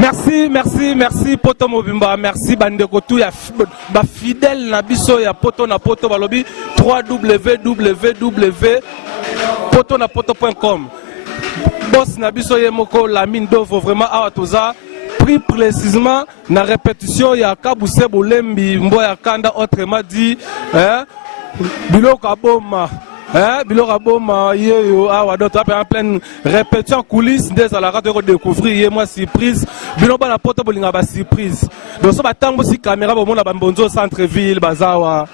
Merci Poto Mobimba, merci Bandeko tout ya ba fidèle na biso ya Poto na Poto balobi www.potonapoto.com. Boss na biso yemoko la mine d'oeuvre vraiment awa toza pris précisément na répétition ya Kabuse Bolembi Mboya Kanda autrement dit biloko aboma. Biloko aboma yeyo awa donc en pleine répétition coulisses des à la radio découvrir moi surprise biloko na Poto bolinga ba surprise donc so batango si caméra bomona bambonzo centre ville bazawa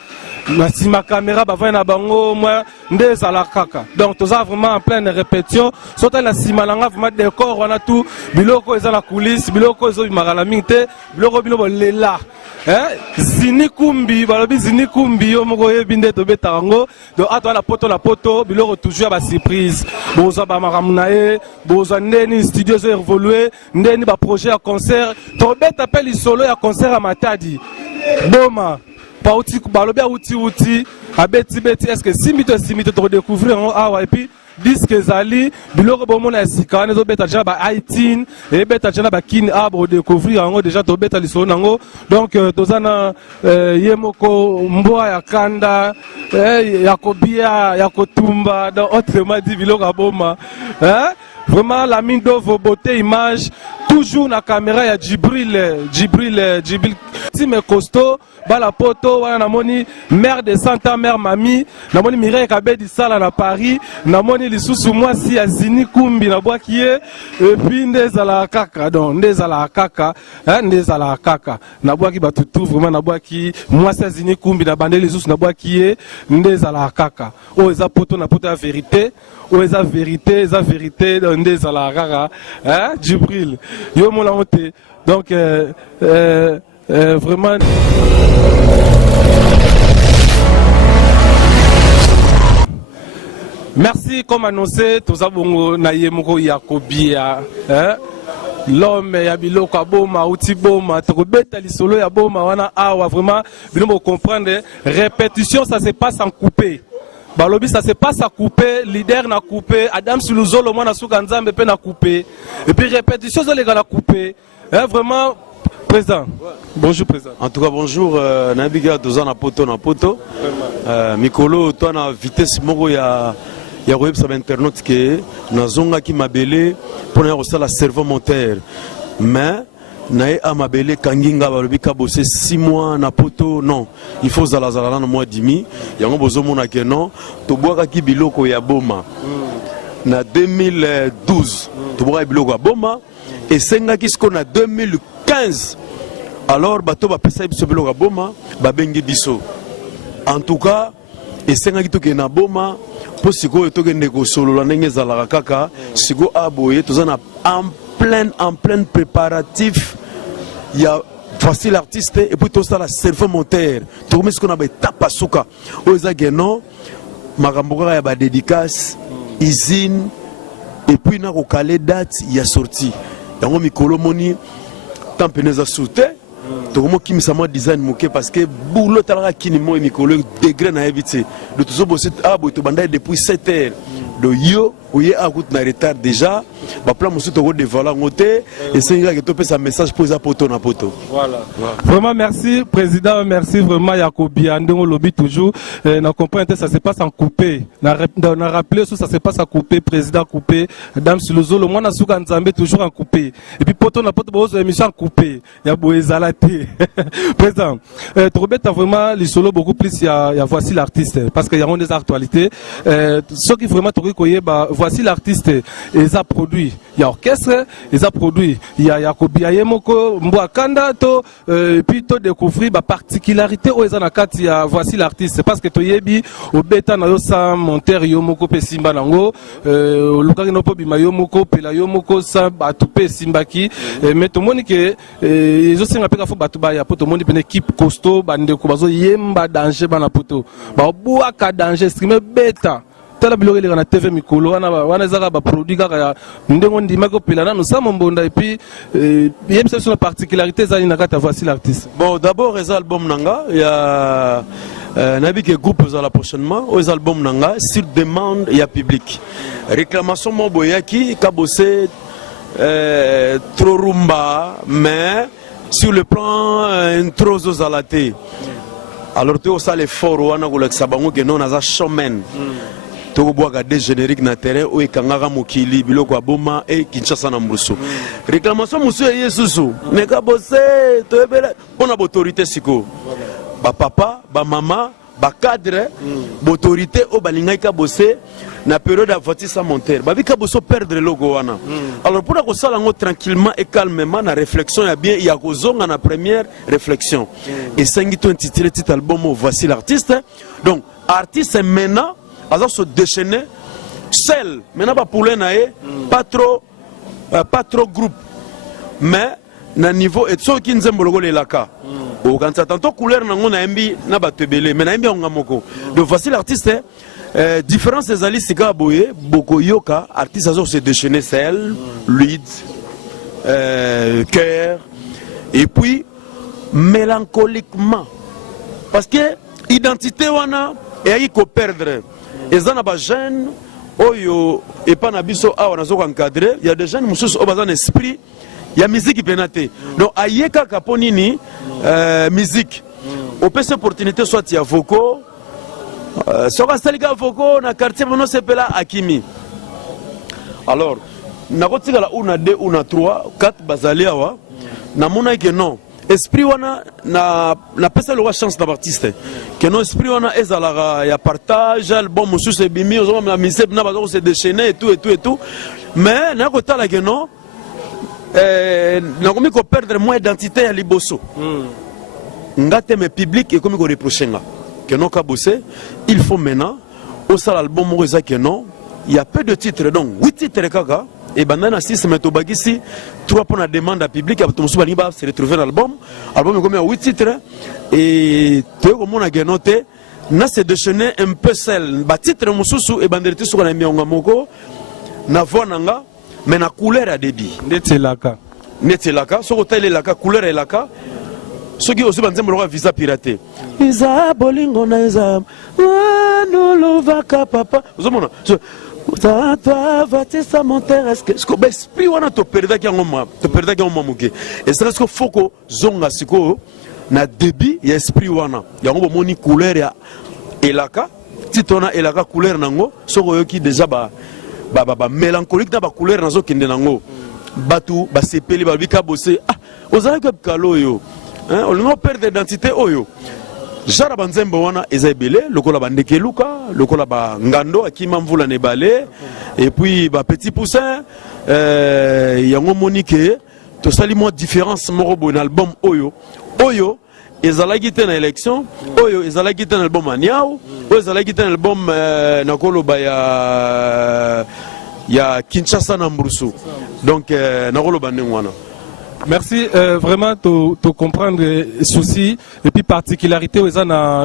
na sima caméra bavana na bango moi des à la kaka donc toza vraiment en pleine répétition surtout la sima langa vraiment décor on a tout biloko eza na coulisses biloko ezo bimagala mingte biloko biloko lela Zini Kumbi balobi Zini Kumbi yo moko yebinde to betarango donc atwa la Poto biloko toujours ba surprise boza ba maramunae boza ndeni studio zo évoluer ndeni ba projet à concert to beta appelle solo ya concert à Matadi boma pauti balobi uti abeti est-ce que simito to découvrir awa et puis disque zali biloko bomona esika nezo beta déjà ba itin et beta déjà ba kin arbre découvrir yango déjà to beta lisolo nango donc tozana yemoko Mboya ya Kanda ya Kobia ya Kotumba dans autrement dit biloko boma vraiment la mine d'oeuvre beauté image toujours na caméra ya Djibril Time Costo bala Poto wana namoni mère de Santa mère Mami namoni Mireille Kabedi sala na Paris namoni lisusu mwasi ya Zini Kumbi na bwaki et puis ndezala kaka donc ndezala kaka na bwaki batutu vraiment na bwaki mwasi ya Zini Kumbi na bande lisusu na bwaki ndezala kaka o eza Poto na Poto ya vérité o eza vérité ndezala kaka Djibril yo mona mote donc vraiment merci comme annoncé tous abongo na yemoko ya Kobia l'homme ya biloko aboma uti boma to beta lisolo ya boma wana awa vraiment bino comprendre répétition ça se passe en coupé balobi ça se passe à couper leader na coupé Adam Suluzolo mwana suka nzambe pe na coupé et puis répétition ça les gars na coupé vraiment. Président, bonjour président. En tout cas bonjour, Nabiga Dozana Poto na Poto. Mikolo toi na vitesse moko ya web sur internet que nazonga ki mabele pour na la cerveau moteur. Mais nae amabele kanginga balobi ka bosser 6 mois na Poto non. Il faut zalazala na mois demi. Yango bozo mona ke non, to boaka ki biloko ya boma. Na 2012, to boaka biloko ya boma et senga ki sko na 2015. Alors bato ba pesa biso biloko boma ba bengi biso. En tout cas, et senga ki to ke na boma po siko to ke ndeko solo la ndenge zalaka kaka siko aboye tozana en plein préparatif. Il y a voici l'artiste et puis tout ça la cerveau moteur. To comme ce qu'on a ba tapa suka. Oza geno makamboka ya ba dédicace usine et puis na ko kale date ya sortie. Yango mikolo moni tampeneza soute tokomo kimisama design moke parce que boulot talaka kini mo mikolo degré na éviter de tout bosser abo to banda depuis 7 heures de yo oye a route na retard déjà ba plan mosu to dévoiler ngote et c'est là que to pesa message pour za Poto na Poto. Voilà. Vraiment merci président, merci vraiment Yakobi Andongo lobby toujours na comprendre ça se passe en coupé na rappeler ça se passe en coupé président coupé dame Suluzolo moi na suka nzambe toujours en coupé et puis Poto na Poto bozo émission en coupé ya boezala té président Trobeta vraiment les solo beaucoup plus il y a voici l'artiste parce qu'il y a des actualités ce qui vraiment voici l'artiste et ça produit il y a orchestre et ça produit il y a Yakobi Ayemoko Mboya Kanda to puis to découvrir ba particularité o eza na kati ya voici l'artiste parce que to yebi au beta na yo sa monter yo moko pe simba nango lukaki no po bima yo moko pe la yo moko sa batu pe simbaki mais to moni que zo senga pe ka fo batu ba ya poto moni pe équipe costaud bande ko bazo yemba danger bana poto ba bua ka danger streamer beta tala biloko le na TV mikolo wana zaka ba produit kaka ndengo ndima ko pela nanu sa mbonda et puis yem sur la particularité za ina kata voici l'artiste. Bon d'abord les albums nanga il y a nabi que groupe za la prochainement aux albums nanga sur demande il y a public réclamation mo boyaki ka bosser trop rumba, mais sur le plan trop zozalate. Alors tu as ça l'effort on a le sabango que non as showman. Tu as des génériques na terrain ou ekangaka mokili biloko aboma et Kinshasa na mbuso. Réclamation monsieur Yesusu. Mais ka bossé to ebela on a autorité siko. Ba papa, ba maman, ba cadre, autorité au balinga ka bossé na période d'avortissement monter. Ba bika bosso perdre logo wana. Alors pour que ça lango tranquillement et calmement na réflexion ya bien ya kozonga na première réflexion. Et sangi to intitulé cet album voici l'artiste. Donc artiste maintenant alors se déchaîner seul maintenant pas pour les pas trop groupe mais na niveau et ceux qui nzembo logo les laka au quand ça tantôt couleur nango na mbi na batebele mais na mbi on ngamoko donc voici l'artiste différence des ali sika boye boko yoka artiste alors se déchaîner seul lead cœur et puis mélancoliquement parce que identité wana et il ko perdre. Et ça n'a pas jeune, oyo et pas nabiso a on a zo encadré. Il y a des jeunes musus au bazan esprit, il y a musique qui pénate. Donc ayeka kaponini musique. Au peut cette opportunité soit il y a Voko, soit Stalika Voko na quartier mono sepela Akimi. Alors na kotika la una deux una trois quatre bazaliawa na mona que non. Esprit wana na pesa le chance d'artiste que non esprit wana ezala ya partage album musu se bimi ozo na misep na bazo se déchaîner et tout mais na ko tala que non na komi ko perdre moi identité ya liboso ngate me public et komi ko reprocher nga que non ka bosser il faut maintenant au sal album mo eza que non il y a peu de titres donc 8 titres kaka. Et bandana 6 mais tobagisi 3 pour la demande à public à tout souba liba se retrouver l'album album comme 8 titres et tu comme on a noté na se déchaîner un peu seul ba titre mususu et banderité sur la mionga moko na vonanga mais na couleur à débit netelaka so hôtel laka couleur et laka ce qui aussi banzembo le visa piraté isa bolingo na isa no lo vaka papa vous mona ça monter est-ce que esprit wana to perda ki ngoma muke et c'est ce que foko zonga siko na débit ya esprit wana ya ngo moni couleur ya elaka titona elaka couleur nango soko yoki déjà ba mélancolique na ba couleur nazo kende nango batu ba sepeli ba bika bosser ozala ka kalo yo hein on no perdre d'identité oyo Jara banzembo wana eza ebele lokola bandeke luka lokola ba ngando akima mvula ne balé et puis ba petit poussin yango monique to sali mo différence moko bo na album oyo ezalaki te na élection oyo ezalaki te na album aniao oyo ezalaki te na album na koloba ya Kinshasa na Mbrusu donc na koloba ndengwana. Merci vraiment de comprendre souci et puis particularité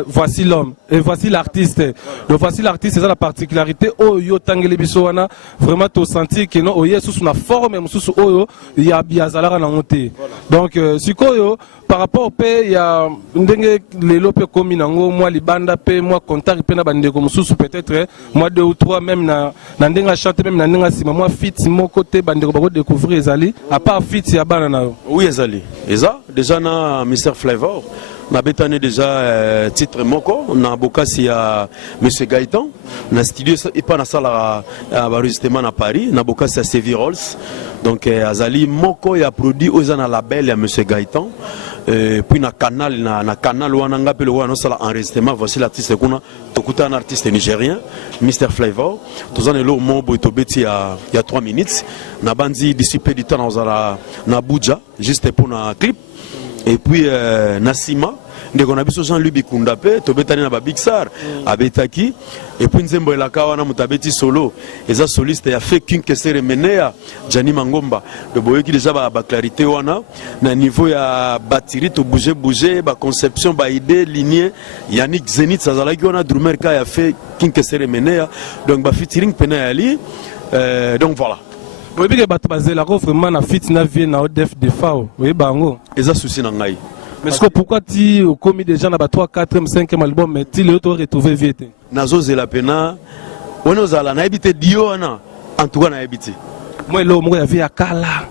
voici l'homme et voici l'artiste. Donc voici l'artiste c'est ça la particularité oyo tangele biso wana vraiment to sentir que non oyo sous na forme sous oyo ya biazala na monter. Donc sikoyo par rapport au pays il y a ndenge lelo pe komi nango moi libanda pe moi contact pe na bande comme sous peut-être moi 2 ou 3 même na ndenga chanter même na ndenga sima moi fit mon côté bande ko découvrir ezali à part fit ya bana. Oui, Ezali. Eza, déjà, na Mr. Flavor, na bétané déjà titre moko, na bokasi ya Monsieur Gaëtan, na studio et pas na salle à enregistrement à Paris, na bokasi ya Sevi Rolls. Donc, Azali moko ya produit aux na label ya Monsieur Gaëtan. Puis na canal wananga pe le wana sala enregistrement voici l'artiste kuna tokuta un artiste nigérien Mr. Flavor tozana lo mo boy tobeti ya 3 minutes na bandi d'ici peu du temps na Abuja juste pour na clip et puis na Sima ndeko na biso Jean-Louis Bikunda pe tobetani na ba Big Sar abetaki et puis nzembo elaka wana mutabeti solo eza soliste ya fait king kesere menea Jani Mangomba de boyoki déjà ba clarité wana na niveau ya batterie to bouger ba conception ba idée lignée Yannick Zenith sazalaki wana drummer ka ya fait king kesere menea donc ba featuring pena ali donc voilà. Oui bien bato bazela ko vraiment na fit na vie na odef de fao oui bango eza souci na ngai. Mais pourquoi tu as commis des gens dans 3, 4, 5 albums, mais tu l'as retrouvé vite? Nazo Zelapena, on a la naïbité d'Iona, en tout cas naïbité. moi lo mo ya via kala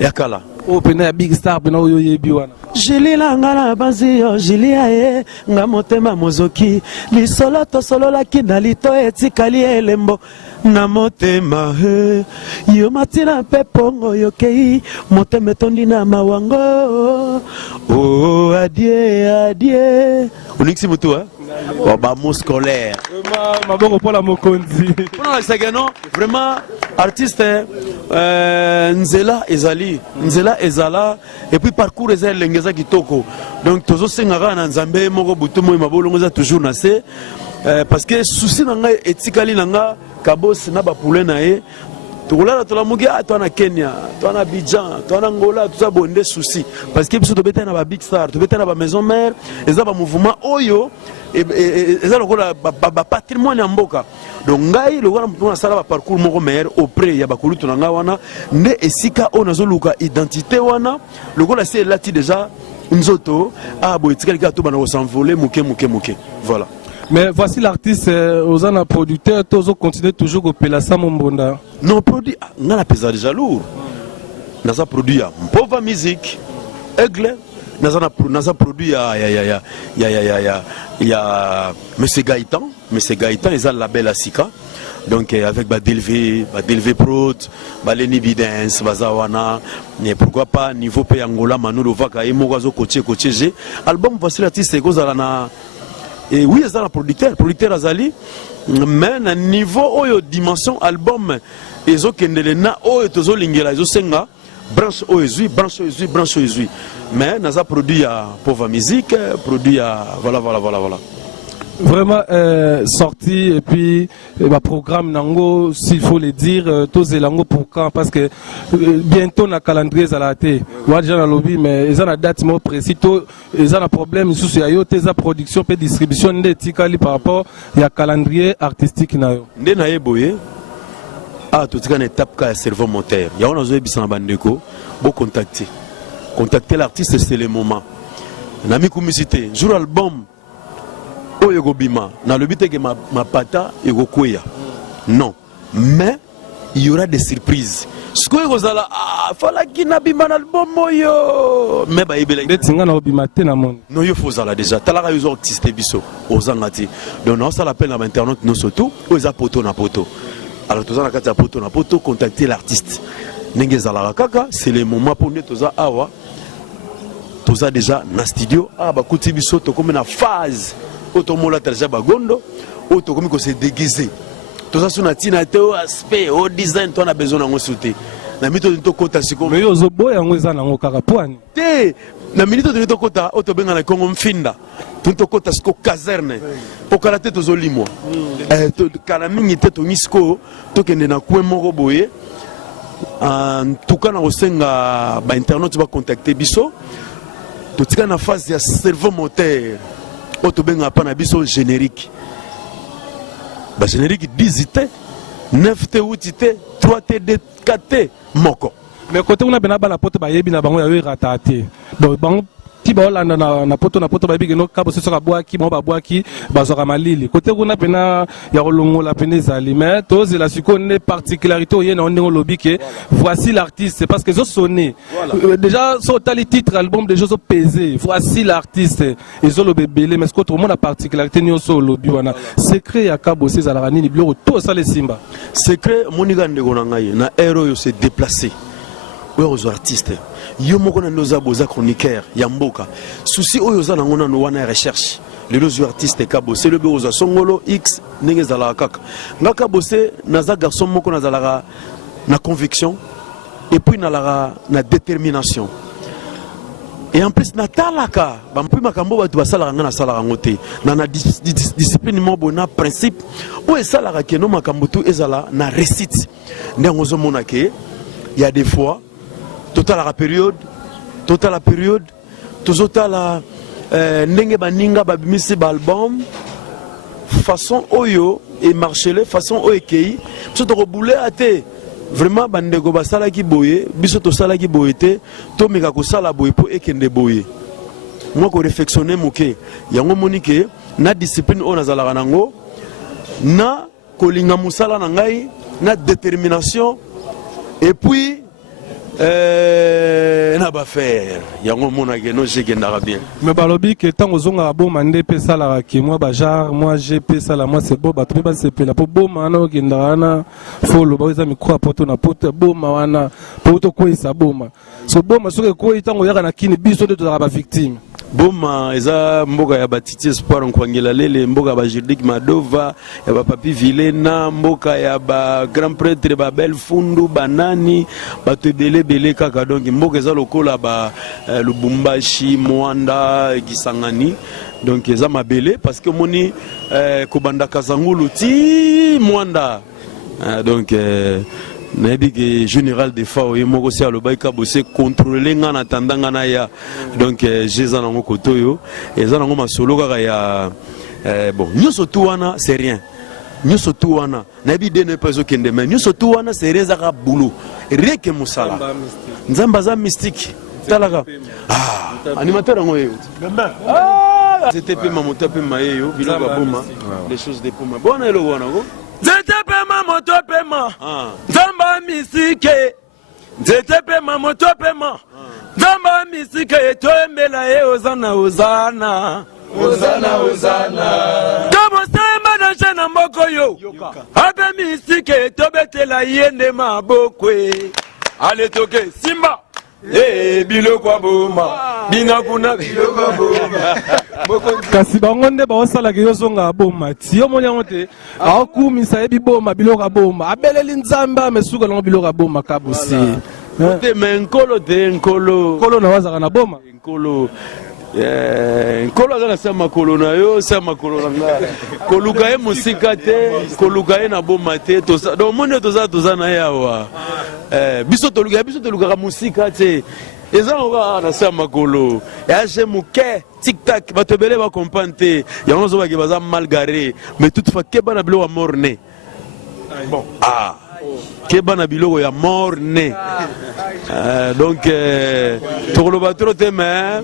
yakala o pena ya big star pena oyo yebi wana Jili la ngala banzi yo jili aye nga motema mozoki lisolo to solo la kinalito etikali elembo na motema yo matina pe pongo yo kei motema tondi na mawango oh adie uniksi mutu ba mot scolaire vraiment maboko pour la mokonzi on a c'est non vraiment artiste nzela ezala et puis parcours ezala lengeza kitoko donc tozo sengaka na nzambe moko butu moyi mabolongo za toujours na se parce que souci nanga etikali nanga kabos na ba poulet na ye tokolala tolamuki to na Kenya to na Abidjan to na Angola tout ça bonde souci parce que biso tobeta na ba big star tobeta na ba maison mère eza ba mouvement oyo eza lokola ba patrimoine ya mboka donc ngai lokola mutu na sala ba parcours moko meilleur auprès ya bakulutu na nga wana nde esika o nazoluka identité wana lokola c'est lati déjà nzoto bo etikali ka to bana ko s'envoler muke voilà. Mais voici l'artiste aux ana producteur tozo continuer toujours au Pelasa Mombonda. Non produit on a pesé déjà lourd. Nasa produit ya Mpova musique Aigle nasa produit ya Monsieur Gaëtan ils ont la belle Asika. Donc avec Badelvé Prod, Baleni Bidens, Bazawana, mais pourquoi pas niveau pe Angola Manolo Vaka et Mogazo Koche G. Album voici l'artiste Gozalana. Et oui, c'est un producteur Azali, mais à niveau oyo dimension album, ils ont kendelena oyo tozo lingela, ils ont senga branche oezui, mais n'a produit à pauvre musique, produit à voilà. Vraiment sorti et puis programme nango s'il faut le dire tous les langues pour quand parce que bientôt na calendrier à la télé ouais déjà dans lobby mais ils ont la date more précis ils ont un problème sous yo tes production et distribution de tikali par rapport il y a calendrier artistique na yo ndé na yeboye tout cas une étape ka cerveau moteur ya on a zo bisana bandeko bo contacter l'artiste c'est le moment na mi communauté jour album oyo gobima na le but que ma pata ekokweya non mais il y aura des surprises ce que kozala fala kina bima na album oyo mais ba ibele betinga na obima te na monde non yo fozala déjà talaka yo artiste biso ozangati donc non ça l'appelle na internet non surtout oza poto na poto alors tozana kati ya poto na poto contacter l'artiste ndenge zala kaka c'est le moment pour nous toza awa toza déjà na studio ba kuti biso to comme na phase automola terja bagondo auto comme se déguiser tout ça sur na tina teo aspect au design toi on a besoin d'en sauter na mito to kota siko mais yo zo boya ngweza nango kaka poani te na minito to kota auto benga na Kongo mfinda to kota siko caserne pour karaté to zolimo to kana mingi te to nisko to kende na kwe moko boye en tout cas na osenga ba internet va contacter biso to tika na phase ya cerveau moteur auto benga pa na biso générique ba générique 10 9 8 3 2 4 moko mais côté on a bena bala poto ba yebi na bango ya yo ratate donc bango ti ba olanda na poto ba yebi no kabo se soka boaki ba boaki ba soka malili côté on a bena ya rolongola pene zali mais toze la siko ne particularité o yena on lobby que voici l'artiste parce que zo sonné déjà so tali titre album déjà so pesé voici l'artiste et zo lo bebele mais ce monde la particularité ni so lobby wana secret ya kabo se za la nini biloko to ça les simba secret moniga ndeko na ngai na héros yo se déplacer aux artistes yo moko na noza boza chroniqueur ya mboka souci oyo za nango na wana recherche les deux artistes kabo c'est le bureau za songolo x ndenge za la kaka ngaka bose naza garçon moko na za na conviction et puis na détermination et en plus na talaka ba mpi makambo ba tu basala nga na sala ngote na discipline mo bona principe o esala ke no makambo tu ezala na récite ndengo zo mona ke il y a des fois total la période total ndenge baninga babimisi ba album façon oyo et marcher façon oyo kei biso to rebouler até vraiment bandeko basala ki boye biso to sala ki boye te to meka ko sala boye po ekende boye moi ko réflexionner moke yango monike na discipline on azala nango na kolinga musala na ngai na détermination et puis na ba faire yango mona ke no je kendara bien mais balobi que tant ozonga boma nde pe sala ki moi ba jar moi j'ai pe sala moi c'est bon ba to ba se pe la po boma na kendara na folo ba za mikro poto na poto boma wana poto ko isa boma so boma so ko itango yaka na kini biso de to ba victime boma eza mboka ya batiti espoir nkwangela lele mboka ba Juridique Madova ya ba Papi Vilena mboka ya ba grand prêtre ba Bel Fundu banani bato ebele bele kaka donc mboka eza lokola ba Lubumbashi Mwanda Kisangani donc eza mabele parce que moni kobanda Kazangulu ti Mwanda donc nayebi ke général de fa oye moko si alobai ka bose contrôler nga na tandanga na ya donc jeza nango kotoyo eza nango masolo kaka ya bon nyonso tu wana c'est rien nyonso tu wana nayebi de ne pas okende mais nyonso tu wana c'est rien zaka boulot rien que mosala nzamba za mystique talaka animateur yango yeyo c'était pe mamoto pe mayeyo biloko boma les choses de poma bona eloko wana ko Zete pema moto pema Zamba misike Zete pema moto pema Zamba misike Toembela ozana ozana Ozana ozana Tobo semba na jana mboko yo Abe misike Tobetela yende mabokwe Ale toke Simba biloko boma bina kuna biloko boma kasi bango nde baosala ke yozonga boma ti yo moni yango te aokumisa yebi boma biloko boma abeleli nzambe amesuka nango biloko boma kabusi te me nkolo te nkolo na wazaka na boma nkolo aza na sa makolo na yo sa makolo na nga koluka ye mosika te koluka ye na boma te donc monde toza na ye awa biso tolukaka mosika te eza oka na sa makolo yage moke tiktak bato ebele bacomprendre te yango ozobaki baza mal garé mais toutefois keba na biloko ya morne bon keba na biloko ya morne donc tokoloba tro te mais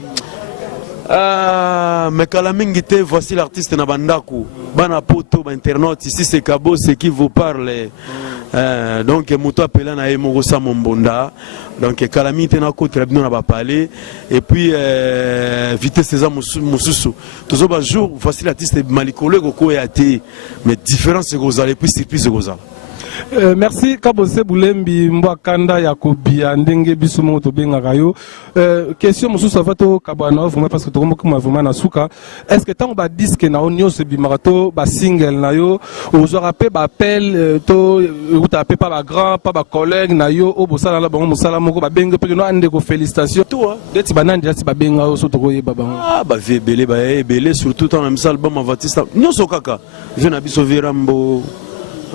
mais kala mingi te voici l'artiste na bandaku bana poto ba internaute ici c'est Kabo c'est qui vous parle donc moto appela na ye moko sa mombonda donc kala mingi te na kotra bino na ba parler et puis vitesse eza mosusu tozo ba jour voici l'artiste malikolo ko ya te mais différence c'est gozala et puis surprise c'est gozala. Merci Kabose Boulembi Mbwakanda Yakobi Andenge biso mo to bengaka yo question mosusu avato kabana vraiment parce que to komoko vraiment na suka est-ce que tant ba disque na onyo se bimarato ba single na yo ozo rappel ba appel to uta pe pas ba grand pas ba collègue na yo o bosala la bango mosala moko ba benga pe no ande ko félicitations toi deti banandi ati ba benga o so to ko yeba bango ba vebele ba ebele surtout dans même album avatista nyoso kaka je na biso virambo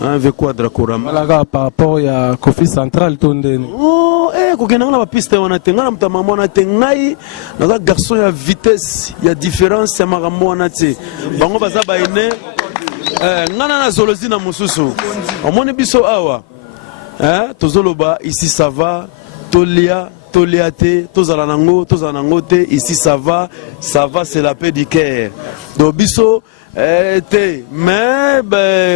avec quoi Dracoram par rapport à Kofi Central tondeni kokena na ba piste wana tenga na mtama mwana tengai na garçon ya vitesse ya différence ya makambo wana te bango baza ba ine ngana na zolozi na mususu omoni biso awa tozoloba ici ça va tolia te tozala nango te ici ça va c'est la paix du cœur donc biso mais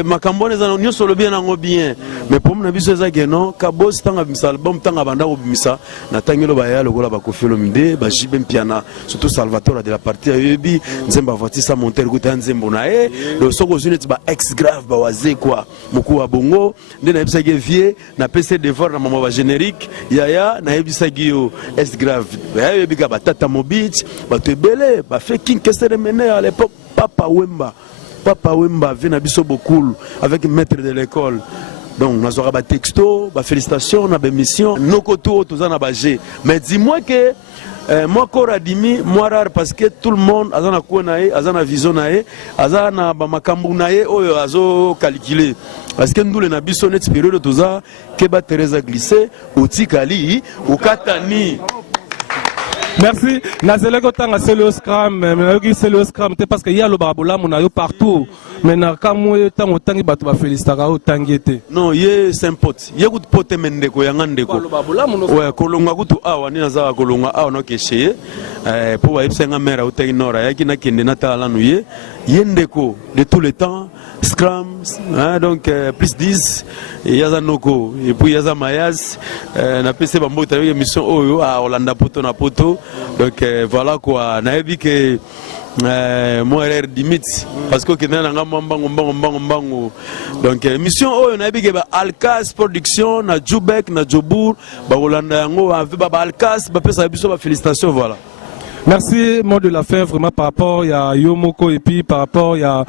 makambo neza nyonso lo bien nango bien mais pour na biso eza geno kabos tanga bimisa album tanga banda ko bimisa na tangelo ba ya lokola ba kofelo mide ba jibe mpiana surtout Salvatore de la partie yebi nzemba vatisa monter kuta nzembo na le soko unit ba ex grave ba waze quoi moku wa bongo nde na ebisa ge vie na PC devoir na mama ba générique yaya na ebisa gio ex grave ba yebi ka batata mobit ba tebele ba fait king kesere mener à l'époque Papa Wemba vient à biso beaucoup avec maître de l'école. Donc, nous avons des textos, des félicitations, des missions. Nous avons tous les mais dis-moi que moi, Koradimi, moi rare parce que tout le monde a une kounae, a une vision nae, a une bamakambunae, oyo azo calculé. Parce que nous les nabiso net période tout ça, que ba Teresa glissé, ou tikali, ou katani. Merci. Nazele kotanga selo scram, mais selo scram parce que y a le barabola mon ayo partout. Mais na kamwe tango tangi batu ba félicitaka o tangete. Non, ye sympote. Ye gut pote mendeko yangandeko. Ouais, kolonga kutu awa ni naza kolonga awa no kesheye. Po wa ipsenga mera utengi nora yaki na kende na tala nuye. Yendeko de tout le temps, Scrum, hein, donc plus 10, et Yaza Noko, et puis Yaza Mayas, na PC Bambo, tu as eu émission Oyo à Orlando Poto na Poto, donc voilà quoi, na ebi que moi erreur limite, parce que Kenya n'a pas mbango, donc émission Oyo na ebi que Alcas Production, na Jubek, na Jobour, ba Orlando yango, ba Alcas, ba pesa biso ba félicitations, voilà. Merci, mot de la fin, vraiment par rapport à Yomoko et puis par rapport à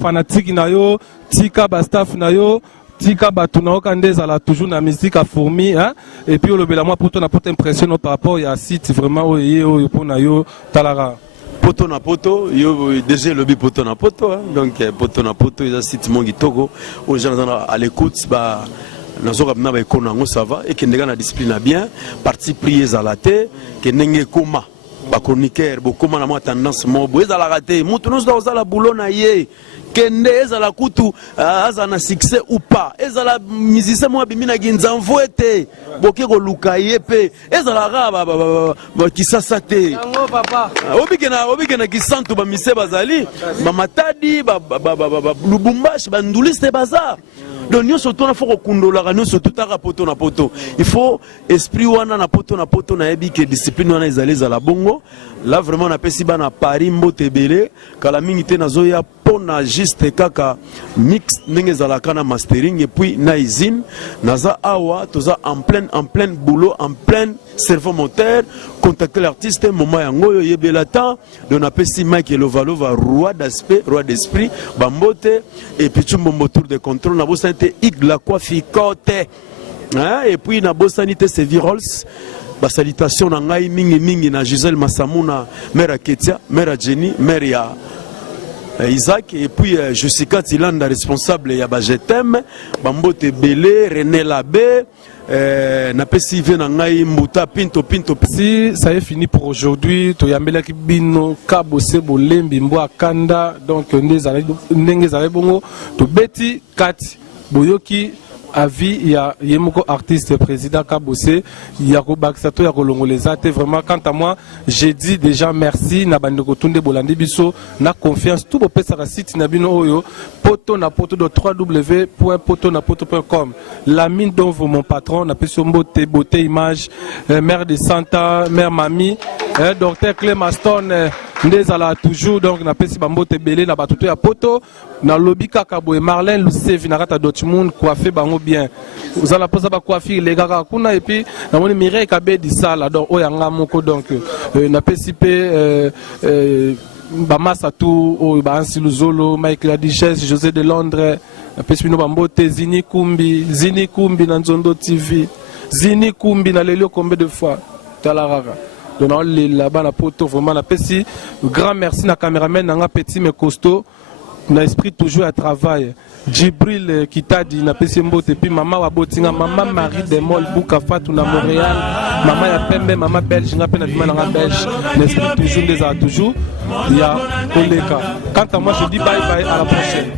fanatique nayo, tika ba staff nayo, tika ba tunao kandez ala toujours na musique à fourmi, hein, et puis le bela moi pour ton apporter impression par rapport à site vraiment au pour nayo talara. Poto na poto, yo déjà le poto na poto, hein, donc poto na poto, il y a site mongi togo, aux gens à l'écoute, bah nazoka bina ba ekonango ça va et que ndega na discipline bien, parti prier à la terre, que nenge koma. Chroniqueur, beaucoup de gens tendance à la rater. Maintenant, nous avons la boulot na ye. Kende ezala kutu azana succès ou pas. Ezala musicien moi bimina ginzanvo ete. Boke ko lukaye pe. Ezala raba kisasa te. Papa. Obikena kisantu ba mise bazali. Ba matadi ba Lubumbashi ba nduliste baza. Donc nous surtout na faut kondola nous surtout ta poto na poto. Il faut esprit wana na poto na ebi que discipline wana ezali za la bongo. Là vraiment na pesi ba na Paris mbotebele kala mingi te nazoya pona juste kaka mix ndenge za la kana mastering et puis na usine naza awa toza en plein boulot en plein cerveau moteur contacter l'artiste moment yango yo yebela temps donc na pesi Mike Lovalova roi d'esprit bambote et puis tumbombo tour de contrôle na bosante igla kwa fikote hein et puis na bosanité c'est Virols. Ba salutation na ngai mingi na Gisèle Massamuna, mère Ketia, mère Jenny, mère Isaac et puis Jessica Tilanda responsable ya ba jetem, Bambote Belé, René Labé, na pesi vient na ngai Mbuta Pinto. Si ça est fini pour aujourd'hui, to yambela ki bino kabose bolembi mbo akanda donc ndenge zale bongo to beti kati boyoki avis il y a yemoko artiste président Kabose yako baksato yako longoleza te vraiment quant à moi j'ai dit déjà merci na bandeko tunde bolandi biso na confiance tout bopesa ka site na bino oyo poto na poto de www.potonapoto.com la mine dont vous mon patron na peso mbote beauté image mère de Santa mère mamie docteur Clémaston ndezala toujours donc na pesi bambote belé na batuto ya poto na lobby kaka boye Marlène Lusevi na kata Dortmund coiffé bango bien vous allez poser ba coiffure les gars kuna et puis na moni Mireille Kabedi sala donc oyanga moko donc na pesi pe bamasa tout o ba Ansi Luzolo Michael Adiches José de Londres na pesi no bambote Zini Kumbi na Nzondo TV Zini Kumbi na lelio combien de fois talarara. Donc là-bas na poto vraiment na pesi grand merci na caméraman na petit mais costaud na esprit toujours à travail Djibril Kitadi na pesi mbote puis maman wa botinga maman Marie de Mol Buka Fatou na Montréal maman ya pembe maman belge na pena bima na belge l'esprit toujours des a toujours il y a Oleka quant à moi je dis bye bye à la prochaine.